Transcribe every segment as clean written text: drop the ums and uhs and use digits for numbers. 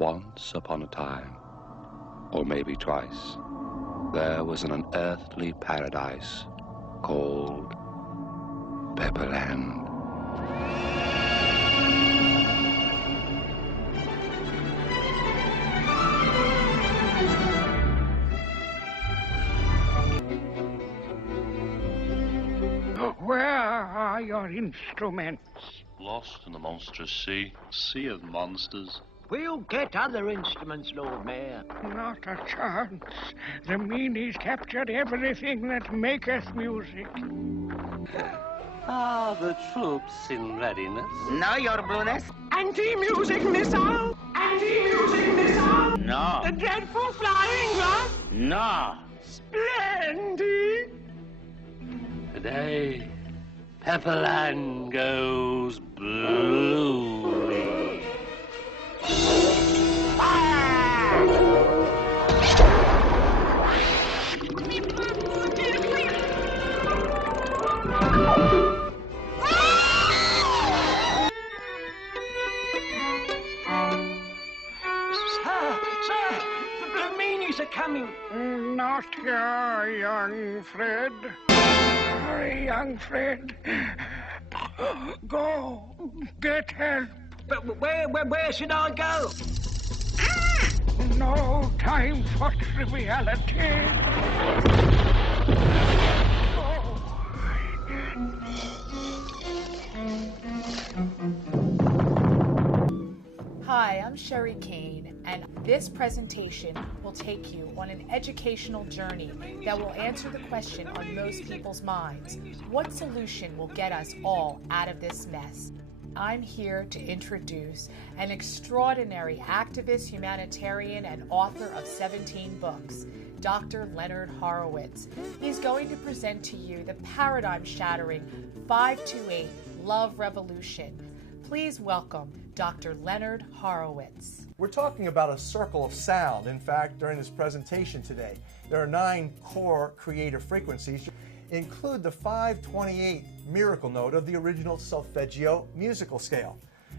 Once upon a time, or maybe twice, there was an unearthly paradise called Pepperland. Where are your instruments? Lost in the monstrous sea of monsters. We'll get other instruments, Lord Mayor. Not a chance. The meanies captured everything that maketh music. Are the troops in readiness? No, Your Blueness. Anti-music missile! Anti-music missile! No. The dreadful flying glass! No. Splendid! Today, Pepperland goes blue. Sir, the Blue Meanies are coming. Not here, young Fred. Hurry, young Fred. Go. Get help. But where should I go? No time for triviality. Hi, I'm Sherry Kane, and this presentation will take you on an educational journey that will answer the question on most people's minds: what solution will get us all out of this mess? I'm here to introduce an extraordinary activist, humanitarian, and author of 17 books, Dr. Leonard Horowitz. He's going to present to you the paradigm-shattering 528 Love Revolution. Please welcome Dr. Leonard Horowitz. We're talking about a circle of sound. In fact, during this presentation today, there are 9 core creative frequencies. Include the 528 miracle note of the original solfeggio musical scale.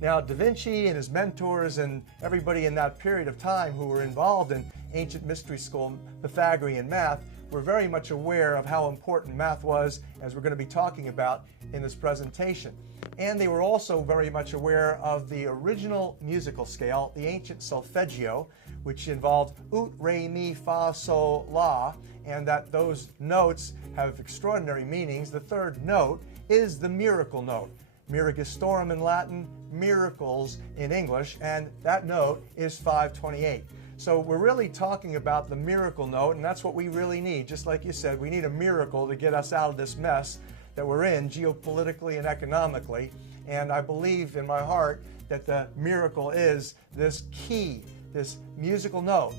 Now, Da Vinci and his mentors and everybody in that period of time who were involved in ancient mystery school Pythagorean math were very much aware of how important math was, as we're going to be talking about in this presentation. And they were also very much aware of the original musical scale, the ancient solfeggio, which involved ut, re, mi, fa, sol, la, and that those notes have extraordinary meanings. The third note is the miracle note. Miragistorum in Latin, miracles in English, and that note is 528. So we're really talking about the miracle note, and that's what we really need. Just like you said, we need a miracle to get us out of this mess that we're in geopolitically and economically. And I believe in my heart that the miracle is this key, this musical note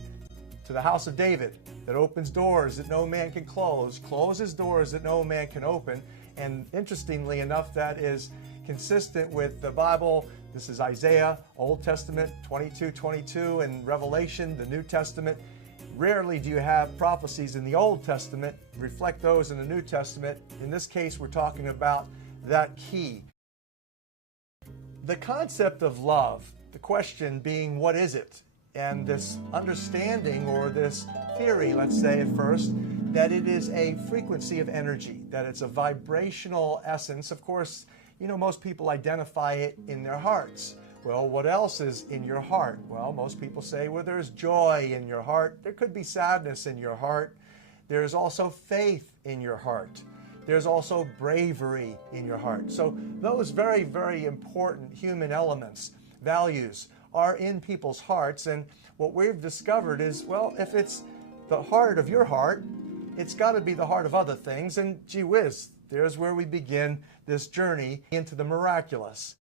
to the house of David that opens doors that no man can close, closes doors that no man can open. And interestingly enough, that is consistent with the Bible. This is Isaiah, Old Testament, 22:22, and Revelation, the New Testament. Rarely do you have prophecies in the Old Testament reflect those in the New Testament. In this case, we're talking about that key. The concept of love, the question being, what is it? And this understanding, or this theory, let's say at first, that it is a frequency of energy, that it's a vibrational essence. Of course, you know, most people identify it in their hearts. Well, what else is in your heart? Well, most people say, well, there's joy in your heart. There could be sadness in your heart. There's also faith in your heart. There's also bravery in your heart. So those very, very important human elements, values, are in people's hearts. And what we've discovered is, well, if it's the heart of your heart, it's got to be the heart of other things. And gee whiz, there's where we begin this journey into the miraculous.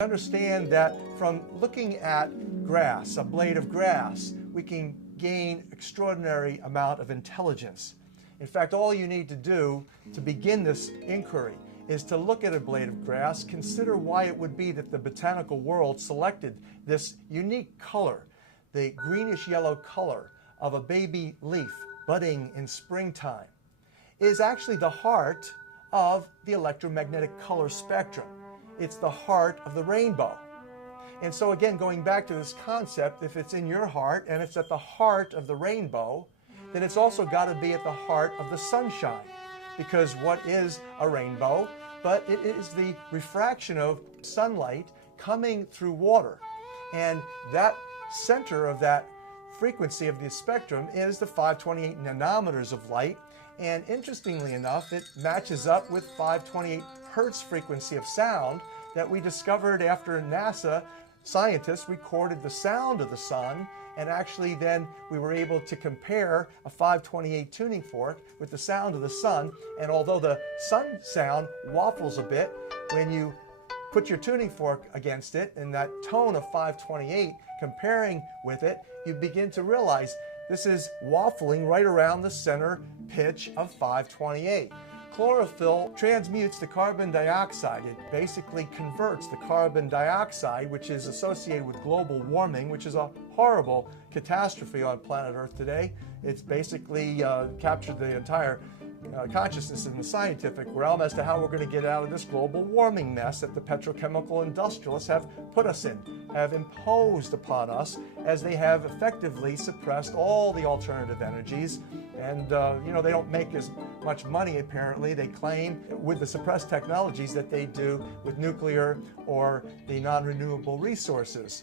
Understand that from looking at grass, a blade of grass, we can gain extraordinary amount of intelligence. In fact, all you need to do to begin this inquiry is to look at a blade of grass, consider why it would be that the botanical world selected this unique color, the greenish-yellow color of a baby leaf budding in springtime, is actually the heart of the electromagnetic color spectrum. It's the heart of the rainbow. And so again, going back to this concept, if it's in your heart and it's at the heart of the rainbow, then it's also got to be at the heart of the sunshine. Because what is a rainbow? But it is the refraction of sunlight coming through water. And that center of that frequency of the spectrum is the 528 nanometers of light. And interestingly enough, it matches up with 528 hertz frequency of sound that we discovered after NASA scientists recorded the sound of the sun, and actually then we were able to compare a 528 tuning fork with the sound of the sun. And although the sun sound waffles a bit, when you put your tuning fork against it in that tone of 528, comparing with it, you begin to realize this is waffling right around the center pitch of 528. Chlorophyll transmutes the carbon dioxide. It basically converts the carbon dioxide, which is associated with global warming, which is a horrible catastrophe on planet Earth today. It's basically captured the entire consciousness in the scientific realm as to how we're going to get out of this global warming mess that the petrochemical industrialists have put us in, have imposed upon us, as they have effectively suppressed all the alternative energies. And, they don't make as much money, apparently, they claim, with the suppressed technologies that they do with nuclear or the non-renewable resources.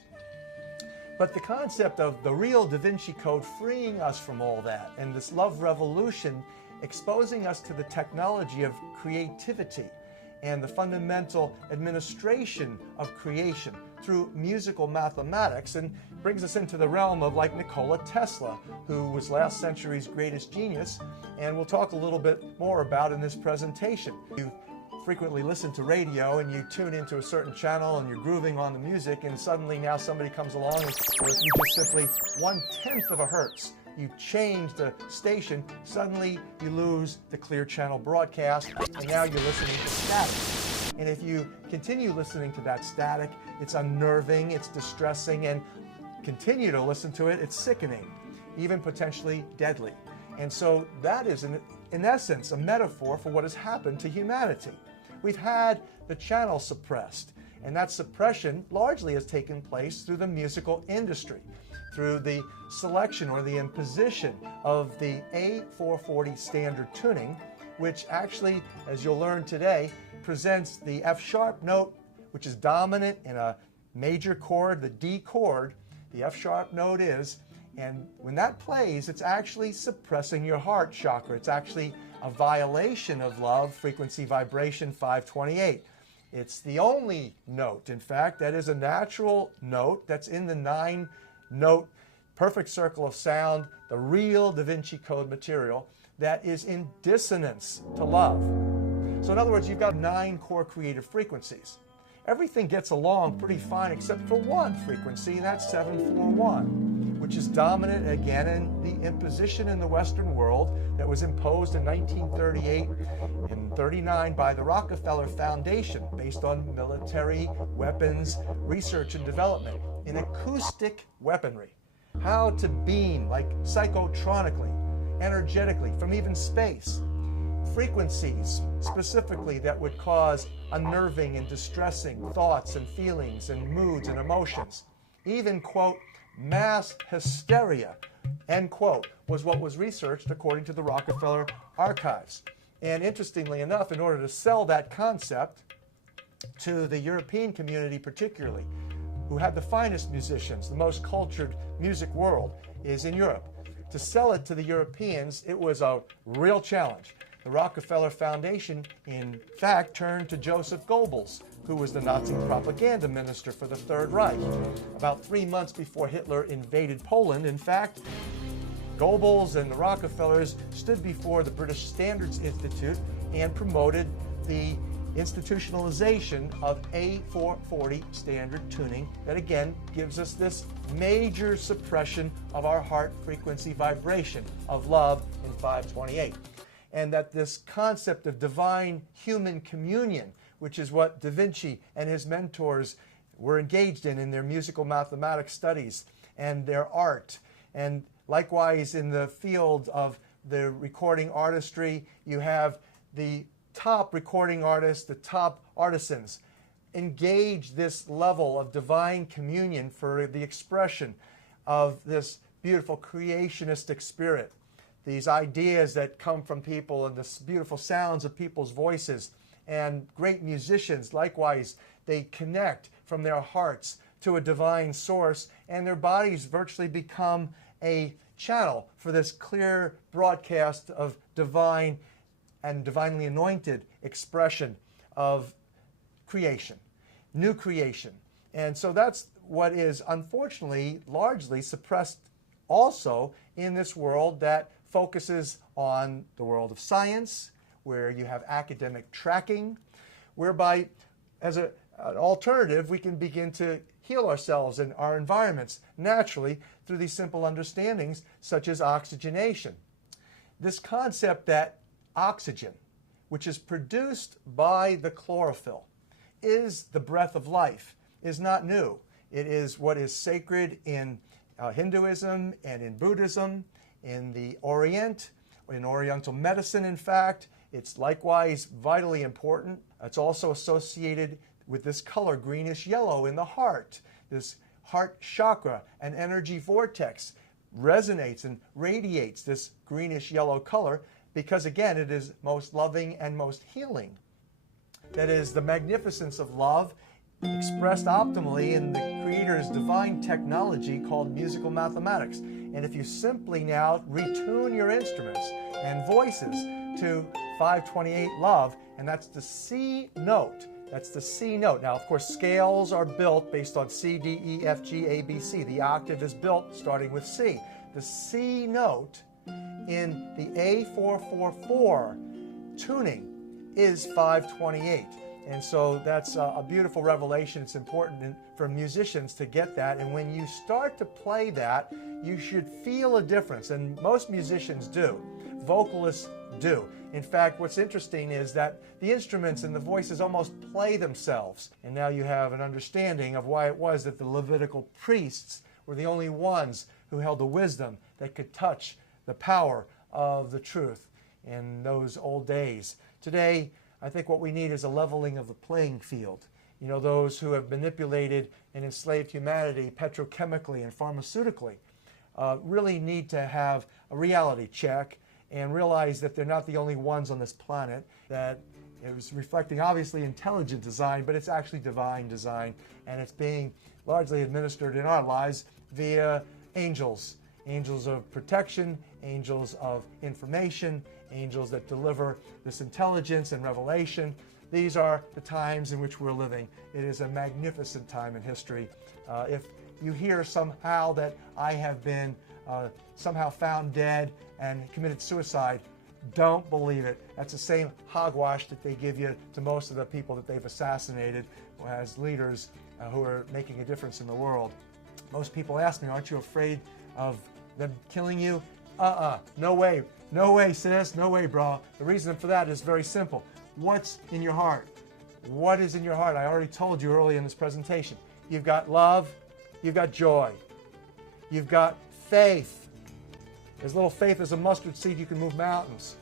But the concept of the real Da Vinci Code freeing us from all that, and this love revolution exposing us to the technology of creativity and the fundamental administration of creation through musical mathematics, and brings us into the realm of like Nikola Tesla, who was last century's greatest genius, and we'll talk a little bit more about in this presentation. You frequently listen to radio and you tune into a certain channel and you're grooving on the music, and suddenly now somebody comes along and if you just simply 1/10 of a hertz, you change the station, suddenly you lose the clear channel broadcast, and now you're listening to static. And if you continue listening to that static, it's unnerving, it's distressing, and continue to listen to it, it's sickening, even potentially deadly. And so that is, in essence, a metaphor for what has happened to humanity. We've had the channel suppressed, and that suppression largely has taken place through the musical industry, through the selection or the imposition of the A440 standard tuning, which actually, as you'll learn today, presents the F-sharp note, which is dominant in a major chord, the D chord, the F-sharp note is, and when that plays, it's actually suppressing your heart chakra. It's actually a violation of love, frequency vibration 528. It's the only note, in fact, that is a natural note that's in the 9-note perfect circle of sound, the real Da Vinci Code material, that is in dissonance to love. So in other words, you've got 9 core creative frequencies. Everything gets along pretty fine except for one frequency, and that's 741, which is dominant again in the imposition in the Western world that was imposed in 1938 and 39 by the Rockefeller Foundation based on military weapons research and development in acoustic weaponry. How to beam, like psychotronically, energetically, from even space. Frequencies, specifically, that would cause unnerving and distressing thoughts and feelings and moods and emotions. Even, quote, mass hysteria, end quote, was what was researched according to the Rockefeller archives. And interestingly enough, in order to sell that concept to the European community particularly, who had the finest musicians, the most cultured music world is in Europe. To sell it to the Europeans, it was a real challenge. The Rockefeller Foundation, in fact, turned to Joseph Goebbels, who was the Nazi propaganda minister for the Third Reich. About 3 months before Hitler invaded Poland, in fact, Goebbels and the Rockefellers stood before the British Standards Institute and promoted the institutionalization of A440 standard tuning that again gives us this major suppression of our heart frequency vibration of love in 528. And that this concept of divine human communion, which is what Da Vinci and his mentors were engaged in their musical mathematics studies and their art, and likewise in the field of the recording artistry, you have the top recording artists, the top artisans engage this level of divine communion for the expression of this beautiful creationistic spirit, these ideas that come from people and the beautiful sounds of people's voices. And great musicians, likewise, they connect from their hearts to a divine source, and their bodies virtually become a channel for this clear broadcast of divine and divinely anointed expression of creation, new creation. And so that's what is unfortunately largely suppressed also in this world that focuses on the world of science, where you have academic tracking, whereby as an alternative we can begin to heal ourselves and our environments naturally through these simple understandings such as oxygenation. This concept that oxygen, which is produced by the chlorophyll, is the breath of life, is not new. It is what is sacred in Hinduism and in Buddhism, in the Orient, in Oriental medicine, in fact. It's likewise vitally important. It's also associated with this color, greenish yellow, in the heart. This heart chakra, an energy vortex, resonates and radiates this greenish yellow color because, again, it is most loving and most healing. That is the magnificence of love expressed optimally in the Creator's divine technology called musical mathematics. And if you simply now retune your instruments and voices to 528 love, and that's the C note. That's the C note. Now, of course, scales are built based on C, D, E, F, G, A, B, C. The octave is built starting with C. The C note in the A444 tuning is 528. And so that's a beautiful revelation. It's important for musicians to get that. And when you start to play that, you should feel a difference. And most musicians do. Vocalists do. In fact, what's interesting is that the instruments and the voices almost play themselves. And now you have an understanding of why it was that the Levitical priests were the only ones who held the wisdom that could touch the power of the truth in those old days. Today, I think what we need is a leveling of the playing field. You know, those who have manipulated and enslaved humanity petrochemically and pharmaceutically really need to have a reality check and realize that they're not the only ones on this planet, that it was reflecting obviously intelligent design, but it's actually divine design, and it's being largely administered in our lives via angels. Angels of protection, angels of information, angels that deliver this intelligence and revelation. These are the times in which we're living. It is a magnificent time in history. If you hear somehow that I have been somehow found dead and committed suicide, don't believe it. That's the same hogwash that they give you to most of the people that they've assassinated as leaders who are making a difference in the world. Most people ask me, aren't you afraid of them killing you? No way. No way, sis. No way, bro. The reason for that is very simple. What's in your heart? What is in your heart? I already told you early in this presentation. You've got love. You've got joy. You've got faith. As little faith as a mustard seed, you can move mountains.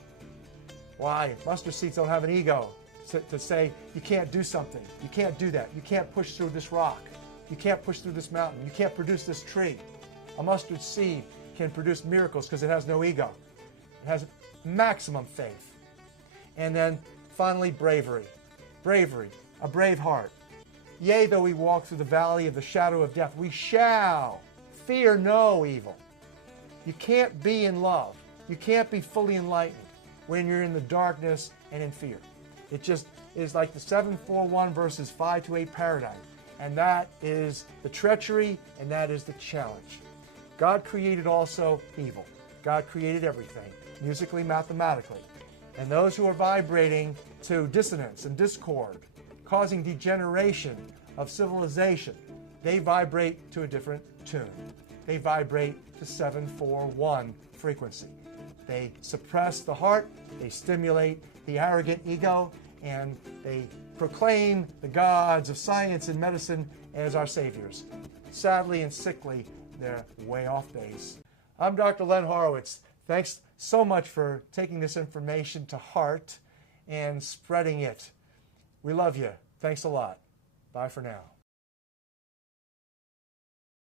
Why? Mustard seeds don't have an ego to say you can't do something. You can't do that. You can't push through this rock. You can't push through this mountain. You can't produce this tree. A mustard seed can produce miracles because it has no ego. It has maximum faith. And then finally, bravery. Bravery, a brave heart. Yea, though we walk through the valley of the shadow of death, we shall fear no evil. You can't be in love. You can't be fully enlightened when you're in the darkness and in fear. It just is like the 741 verses 5 to 8 paradigm. And that is the treachery, and that is the challenge. God created also evil. God created everything, musically, mathematically. And those who are vibrating to dissonance and discord, causing degeneration of civilization, they vibrate to a different tune. They vibrate to 741 frequency. They suppress the heart, they stimulate the arrogant ego, and they proclaim the gods of science and medicine as our saviors. Sadly and sickly, they're way off base. I'm Dr. Len Horowitz. Thanks so much for taking this information to heart and spreading it. We love you. Thanks a lot. Bye for now.